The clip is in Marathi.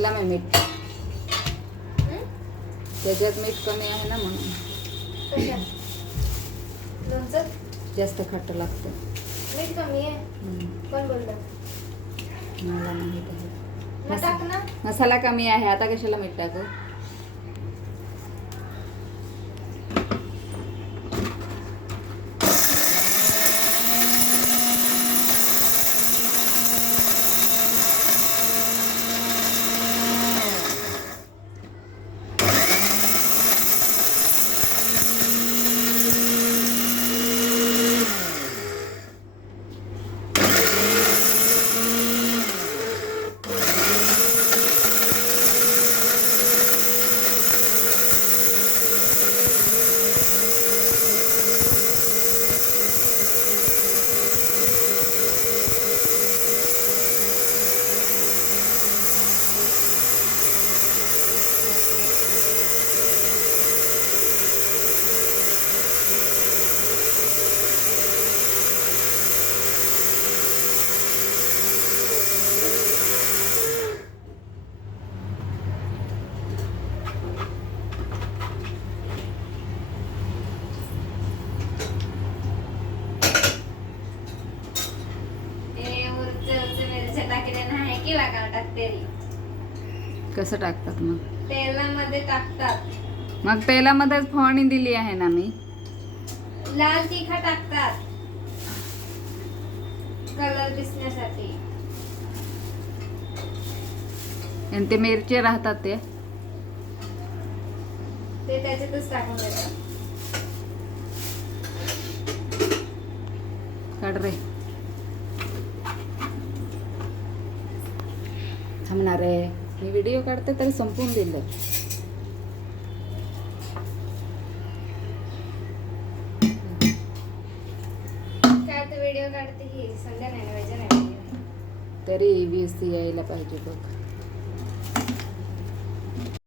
दिला मी मीठ. त्याच्यात मीठ कमी आहे ना म्हणून. लोणचं जास्त खट्ट लागतं. मीठ कमी आहे. कोण बोललं? मला माहित आहे. मग टाक ना. मसाला कमी आहे, आता कशाला मीठ टाकू? कसं टाकतात मग? तेलामध्ये टाकतात. मग तेलामध्येच फोडणी दिली आहे ना मी. लाल तिखट टाकतात कलर दिसण्यासाठी. आणि ते मिरची राहतात ते त्याच्यातच टाकून देतात. काढ रे. थांबणार आहे मी, व्हिडिओ काढते तरी संपून दिलं. काय तर व्हिडिओ काढते ही संध्या नाही पाहिजे नाही तरी 20 यायला पाहिजे बघ.